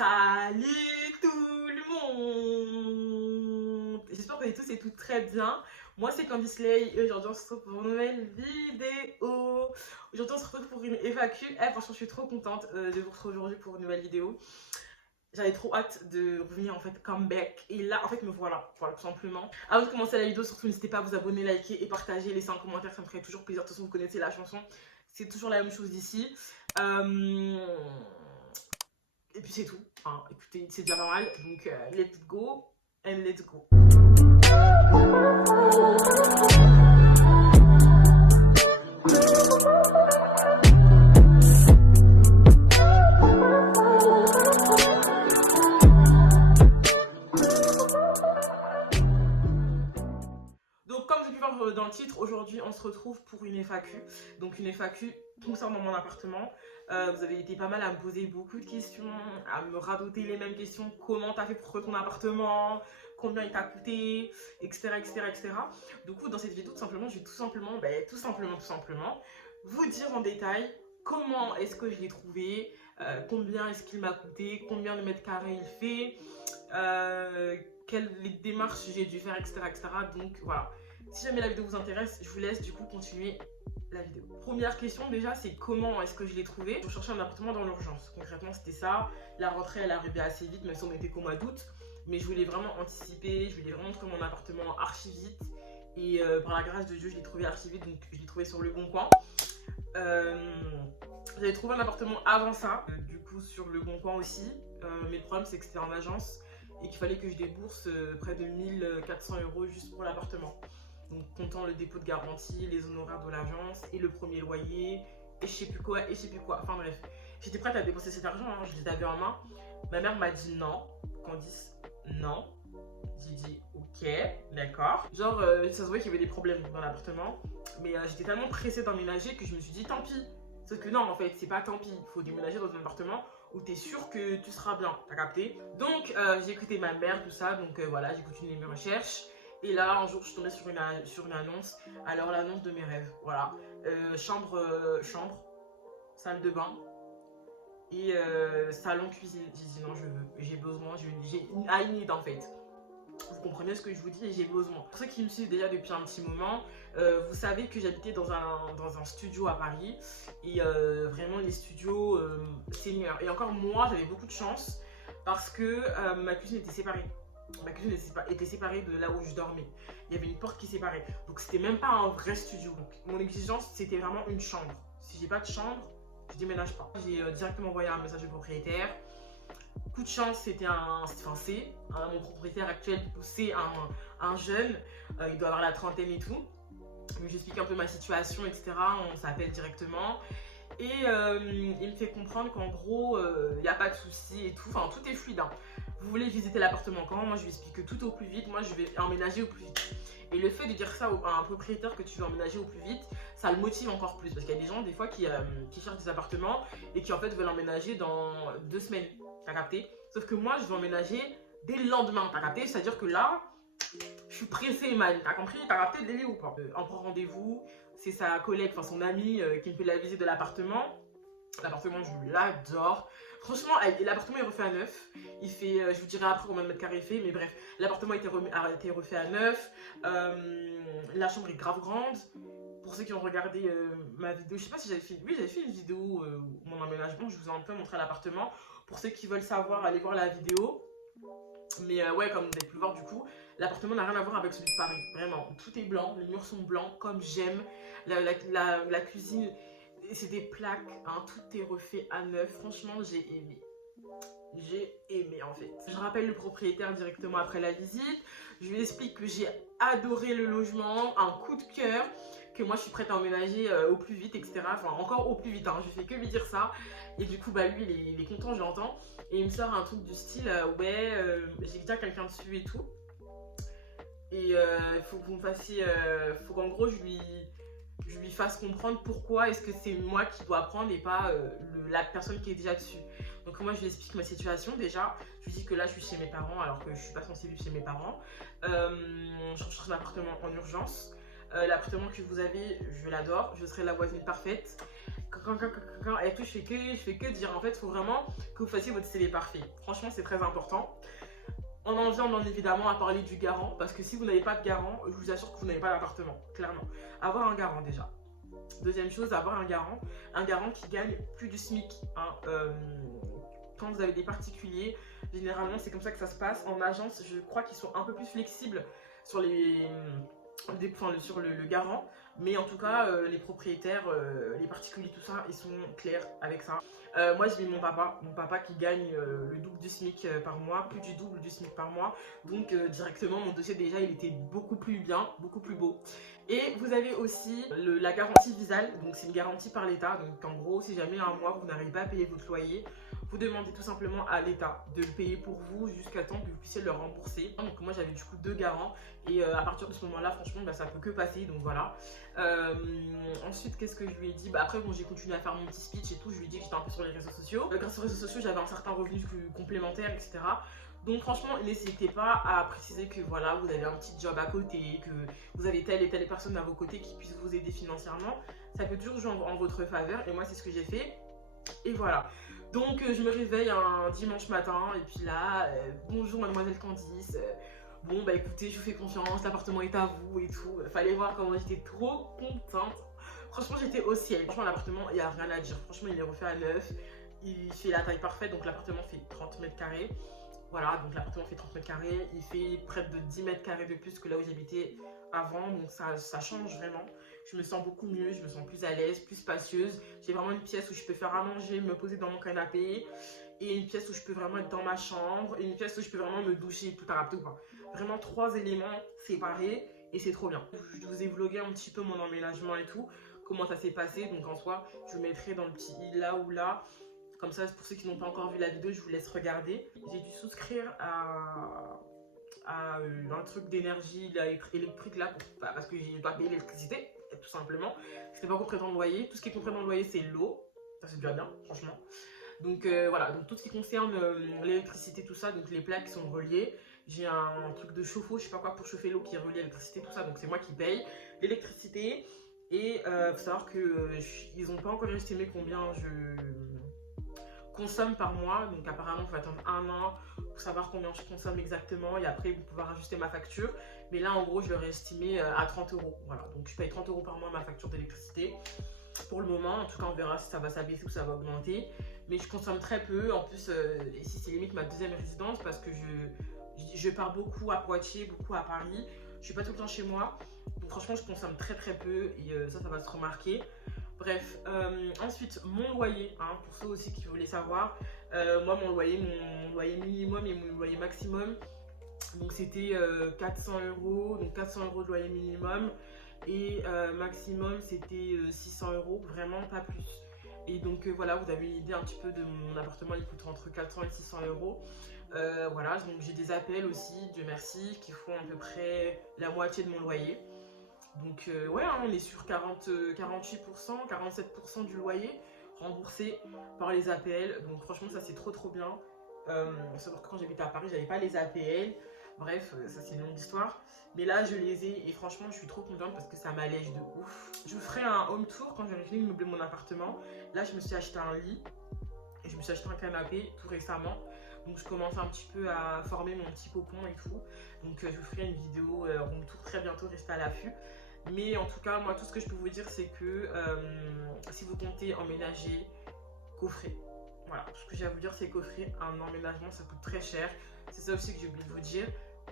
Salut tout le monde! J'espère que vous allez tous et toutes très bien. Moi c'est Candy Slay et aujourd'hui on se retrouve pour une nouvelle vidéo. Aujourd'hui on se retrouve pour une FAQ. Franchement je suis trop contente de vous retrouver aujourd'hui pour une nouvelle vidéo. J'avais trop hâte de revenir en fait comeback. Et là en fait me voilà tout simplement. Avant de commencer la vidéo, surtout n'hésitez pas à vous abonner, liker et partager, laisser un commentaire, ça me ferait toujours plaisir. De toute façon vous connaissez la chanson, c'est toujours la même chose ici. Et puis c'est tout, hein. Écoutez, c'est déjà pas mal, donc let's go and let's go. Donc comme j'ai pu voir dans le titre, aujourd'hui on se retrouve pour une FAQ. Donc une FAQ concernant mon appartement. Vous avez été pas mal à me poser beaucoup de questions, à me radoter les mêmes questions. Comment t'as fait pour trouver ton appartement? Combien il t'a coûté? Etc, etc, etc. Du coup dans cette vidéo tout simplement, je vais tout simplement vous dire en détail comment est-ce que je l'ai trouvé, combien est-ce qu'il m'a coûté, combien de mètres carrés il fait, quelles démarches j'ai dû faire, etc, etc. Donc voilà. Si jamais la vidéo vous intéresse, je vous laisse du coup continuer la vidéo. Première question déjà, c'est comment est-ce que je l'ai trouvé? Je cherchais un appartement dans l'urgence. Concrètement, c'était ça. La rentrée, elle arrivait assez vite, même si on était qu'au mois d'août. Mais je voulais vraiment anticiper, je voulais vraiment trouver mon appartement archi vite. Et par la grâce de Dieu, je l'ai trouvé archi vite, donc je l'ai trouvé sur le bon coin. J'avais trouvé un appartement avant ça, du coup sur le bon coin aussi. Mais le problème, c'est que c'était en agence et qu'il fallait que je débourse près de 1400 € juste pour l'appartement. Donc comptant le dépôt de garantie, les honoraires de l'agence et le premier loyer et je sais plus quoi, enfin bref. J'étais prête à débourser cet argent, hein, je l'avais en main. Ma mère m'a dit non, Candice, non. J'ai dit ok, d'accord. Genre ça se voyait qu'il y avait des problèmes dans l'appartement. Mais j'étais tellement pressée d'emménager que je me suis dit tant pis. Sauf que non en fait c'est pas tant pis, il faut déménager dans un appartement où tu es sûr que tu seras bien, t'as capté? Donc j'ai écouté ma mère, tout ça, donc voilà, j'ai continué mes recherches. Et là, un jour, je suis tombée sur une annonce. Alors, l'annonce de mes rêves, voilà. Chambre, salle de bain et salon cuisine. J'ai dit non, j'ai besoin, j'ai I need en fait. Vous comprenez ce que je vous dis et j'ai besoin. Pour ceux qui me suivent déjà depuis un petit moment, vous savez que j'habitais dans un studio à Paris. Et vraiment, les studios, Seigneur. Et encore, moi, j'avais beaucoup de chance parce que ma cuisine était séparée. Ma cuisine était séparée de là où je dormais. Il y avait une porte qui séparait. Donc c'était même pas un vrai studio. Donc mon exigence c'était vraiment une chambre. Si j'ai pas de chambre, je déménage pas. J'ai directement envoyé un message au propriétaire. Coup de chance, c'était mon propriétaire actuel, c'est un jeune. Il doit avoir la trentaine et tout. Mais j'explique un peu ma situation, etc. On s'appelle directement. Et il me fait comprendre qu'en gros, il n'y a pas de souci et tout. Enfin, tout est fluide. Hein. Vous voulez visiter l'appartement quand? Moi, je lui explique que tout au plus vite. Moi, je vais emménager au plus vite. Et le fait de dire ça à un propriétaire que tu veux emménager au plus vite, ça le motive encore plus. Parce qu'il y a des gens, des fois, qui cherchent des appartements et qui, en fait, veulent emménager dans 2 semaines. T'as capté? Sauf que moi, je veux emménager dès le lendemain. T'as capté? C'est-à-dire que là, je suis pressée, man. T'as compris? T'as capté le délire ou pas? On prend rendez-vous. C'est sa collègue, enfin son amie qui me fait la visite de l'appartement. L'appartement, je l'adore. Franchement, l'appartement est refait à neuf. Il fait, je vous dirai après combien de mètres carrés il fait, mais bref, l'appartement a été refait à neuf. La chambre est grave grande. Pour ceux qui ont regardé ma vidéo, je sais pas si j'avais fait, oui, j'avais fait une vidéo mon emménagement. Je vous ai un peu montré l'appartement. Pour ceux qui veulent savoir, allez voir la vidéo. Mais ouais, comme vous avez pu le voir du coup, l'appartement n'a rien à voir avec celui de Paris. Vraiment, tout est blanc, les murs sont blancs comme j'aime. La cuisine, c'est des plaques, hein, tout est refait à neuf. Franchement, j'ai aimé. J'ai aimé en fait. Je rappelle le propriétaire directement après la visite. Je lui explique que j'ai adoré le logement, un coup de cœur, que moi je suis prête à emménager au plus vite, etc. Enfin, encore au plus vite, hein. Je fais que lui dire ça. Et du coup, bah lui, il est content, je l'entends. Et il me sort un truc du style, ouais, j'ai déjà quelqu'un dessus et tout. Et il faut que vous me fassiez, faut qu'en gros, je lui fasse comprendre pourquoi est-ce que c'est moi qui dois prendre et pas la personne qui est déjà dessus. Donc moi je lui explique ma situation déjà. Je lui dis que là je suis chez mes parents alors que je suis pas censée vivre chez mes parents. Je recherche un appartement en urgence. L'appartement que vous avez, je l'adore. Je serai la voisine parfaite. et tout, je fais que dire. En fait, il faut vraiment que vous fassiez votre CV parfait. Franchement, c'est très important. On en vient bien évidemment à parler du garant, parce que si vous n'avez pas de garant, je vous assure que vous n'avez pas d'appartement, clairement. Avoir un garant déjà. Deuxième chose, avoir un garant qui gagne plus du SMIC. Hein. Quand vous avez des particuliers, généralement c'est comme ça que ça se passe. En agence, je crois qu'ils sont un peu plus flexibles sur sur le garant, mais en tout cas les propriétaires, les particuliers, tout ça, ils sont clairs avec ça. Moi j'ai mon papa qui gagne le double du SMIC par mois, plus du double du SMIC par mois, donc directement mon dossier déjà il était beaucoup plus bien, beaucoup plus beau. Et vous avez aussi la garantie Visal, donc c'est une garantie par l'État, donc en gros si jamais un mois vous n'arrivez pas à payer votre loyer, vous demandez tout simplement à l'État de le payer pour vous jusqu'à temps que vous puissiez le rembourser. Donc moi j'avais du coup 2 garants et à partir de ce moment-là, franchement, ça peut que passer, donc voilà. Ensuite, qu'est-ce que je lui ai dit? Après, bon, j'ai continué à faire mon petit speech et tout, je lui ai dit que j'étais un peu sur les réseaux sociaux. Grâce aux réseaux sociaux, j'avais un certain revenu complémentaire, etc. Donc franchement, n'hésitez pas à préciser que voilà, vous avez un petit job à côté, que vous avez telle et telle personne à vos côtés qui puisse vous aider financièrement. Ça peut toujours jouer en votre faveur et moi, c'est ce que j'ai fait. Et voilà. Donc je me réveille un dimanche matin et puis là, bonjour mademoiselle Candice, bon bah écoutez, je vous fais confiance, l'appartement est à vous et tout. Fallait voir comment j'étais trop contente. Franchement j'étais au ciel. Franchement l'appartement, il n'y a rien à dire. Franchement il est refait à neuf, il fait la taille parfaite, donc l'appartement fait 30 mètres carrés. Voilà, donc l'appartement fait 30 mètres carrés, il fait près de 10 mètres carrés de plus que là où j'habitais avant, donc ça change vraiment. Je me sens beaucoup mieux, je me sens plus à l'aise, plus spacieuse. J'ai vraiment une pièce où je peux faire à manger, me poser dans mon canapé, et une pièce où je peux vraiment être dans ma chambre, et une pièce où je peux vraiment me doucher, tout à rappeler. Vraiment 3 éléments séparés, et c'est trop bien. Je vous ai vlogué un petit peu mon emménagement et tout, comment ça s'est passé, donc en soi, je vous mettrai dans le petit i là ou là. Comme ça, pour ceux qui n'ont pas encore vu la vidéo, je vous laisse regarder. J'ai dû souscrire à un truc d'énergie électrique là, parce que je dois payer l'électricité, tout simplement. Ce n'est pas compris dans le loyer. Tout ce qui est compris dans le loyer, c'est l'eau. Ça, c'est déjà bien, franchement. Donc voilà, donc tout ce qui concerne l'électricité, tout ça, donc les plaques qui sont reliées. J'ai un truc de chauffe-eau, je sais pas quoi, pour chauffer l'eau qui est reliée à l'électricité, tout ça. Donc c'est moi qui paye l'électricité. Et faut savoir qu'ils n'ont pas encore estimé combien je consomme par mois, donc apparemment il faut attendre 1 an pour savoir combien je consomme exactement et après vous pouvez ajuster ma facture, mais là en gros je l'aurais estimé à 30 €. Voilà, donc je paye 30 € par mois ma facture d'électricité pour le moment. En tout cas on verra si ça va s'abaisser ou ça va augmenter, mais je consomme très peu. En plus ici c'est limite ma deuxième résidence parce que je pars beaucoup à Poitiers, beaucoup à Paris, je suis pas tout le temps chez moi, donc franchement je consomme très peu et ça va se remarquer. Bref, ensuite mon loyer, hein, pour ceux aussi qui voulaient savoir, moi mon loyer minimum et mon loyer maximum, donc c'était 400 €, donc 400 € de loyer minimum et maximum c'était 600 €, vraiment pas plus. Et donc voilà, vous avez une idée un petit peu de mon appartement, il coûte entre 400 et 600 €. Voilà, donc j'ai des appels aussi, Dieu merci, qui font à peu près la moitié de mon loyer. Donc ouais, hein, on est sur 48%, 47% du loyer remboursé par les APL. Donc franchement ça c'est trop bien. Sauf que quand j'habitais à Paris j'avais pas les APL. Bref, ça c'est une longue histoire. Mais là je les ai et franchement je suis trop contente parce que ça m'allège de ouf. Je vous ferai un home tour quand j'aurai fini de meubler mon appartement. Là je me suis acheté un lit et je me suis acheté un canapé tout récemment. Donc je commence un petit peu à former mon petit cocon et tout. Donc je vous ferai une vidéo home tour très bientôt, restez à l'affût. Mais en tout cas, moi, tout ce que je peux vous dire, c'est que si vous comptez emménager, coffrez. Voilà, tout ce que j'ai à vous dire, c'est coffrer un emménagement, ça coûte très cher. C'est ça aussi que j'ai oublié de vous dire.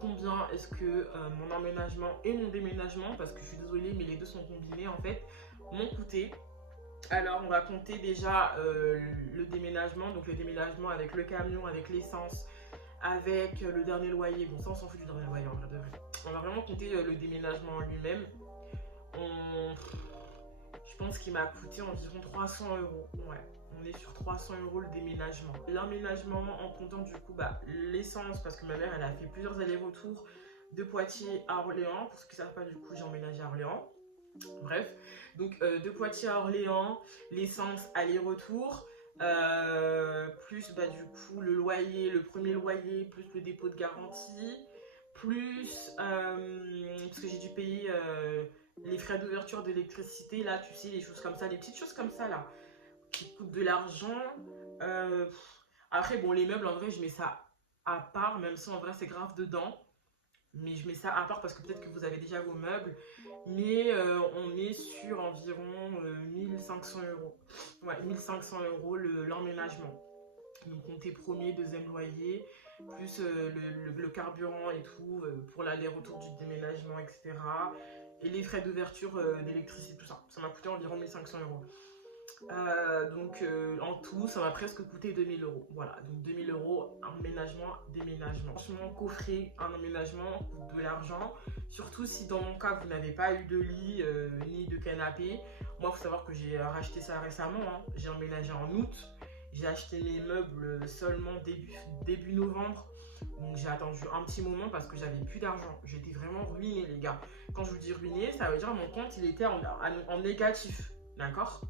Combien est-ce que mon emménagement et mon déménagement, parce que je suis désolée, mais les deux sont combinés en fait, m'ont coûté. Alors, on va compter déjà le déménagement, donc le déménagement avec le camion, avec l'essence, avec le dernier loyer. Bon, ça, on s'en fout du dernier loyer en vrai de vrai. On va vraiment compter le déménagement en lui-même. Je pense qu'il m'a coûté environ 300 €. Ouais, on est sur 300 € le déménagement. L'emménagement en comptant du coup l'essence, parce que ma mère elle a fait plusieurs allers-retours de Poitiers à Orléans. Pour ceux qui ne savent pas, du coup j'ai emménagé à Orléans. Bref, donc de Poitiers à Orléans, l'essence aller-retour, plus du coup le loyer, le premier loyer, plus le dépôt de garantie, plus parce que j'ai dû payer les frais d'ouverture d'électricité, là tu sais, les choses comme ça, les petites choses comme ça là. qui coûte de l'argent. Après, bon, les meubles, en vrai, je mets ça à part, même si en vrai, c'est grave dedans. Mais je mets ça à part parce que peut-être que vous avez déjà vos meubles. Mais on est sur environ 1500 euros. Ouais, 1500 euros l'emménagement. Donc comptez premier, deuxième loyer, plus le carburant et tout, pour l'aller-retour du déménagement, etc. Et les frais d'ouverture d'électricité, tout ça. Ça m'a coûté environ 1500 euros. En tout, ça m'a presque coûté 2000 euros. Voilà, donc 2000 euros, emménagement, déménagement. Franchement, coffrer un emménagement coûte de l'argent. Surtout si dans mon cas, vous n'avez pas eu de lit ni de canapé. Moi, il faut savoir que j'ai racheté ça récemment. Hein. J'ai emménagé en août. J'ai acheté mes meubles seulement début novembre. Donc j'ai attendu un petit moment parce que j'avais plus d'argent. J'étais vraiment ruinée, les gars. Quand je vous dis ruinée, ça veut dire mon compte, il était en négatif. D'accord?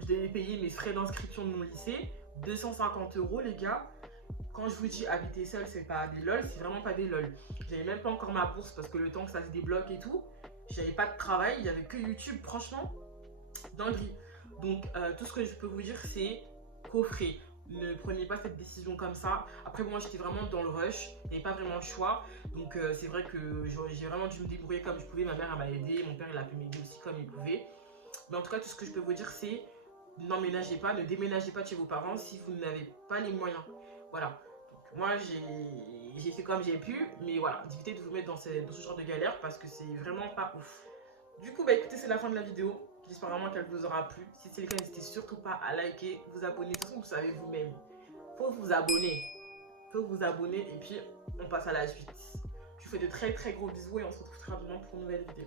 Je devais payer mes frais d'inscription de mon lycée, 250 euros, les gars. Quand je vous dis habiter seul, c'est pas des lol, c'est vraiment pas des lol. J'avais même pas encore ma bourse parce que le temps que ça se débloque et tout, j'avais pas de travail, il y avait que YouTube, franchement, dinguerie. Donc tout ce que je peux vous dire, c'est coffrer. Ne prenez pas cette décision comme ça. Après, moi, j'étais vraiment dans le rush, il n'y avait pas vraiment le choix. Donc c'est vrai que j'ai vraiment dû me débrouiller comme je pouvais. Ma mère m'a aidé, mon père il a pu m'aider aussi comme il pouvait. Mais en tout cas, tout ce que je peux vous dire, c'est n'emménagez pas, ne déménagez pas de chez vos parents si vous n'avez pas les moyens. Voilà. Donc, moi, j'ai fait comme j'ai pu, mais voilà, évitez de vous mettre dans ce genre de galère parce que c'est vraiment pas ouf. Du coup, bah écoutez, c'est la fin de la vidéo. J'espère vraiment qu'elle vous aura plu. Si c'est le cas, n'hésitez surtout pas à liker, vous abonner. De toute façon, vous savez vous-même. Faut vous abonner. Faut vous abonner et puis on passe à la suite. Je vous fais de très très gros bisous et on se retrouve très rapidement pour une nouvelle vidéo.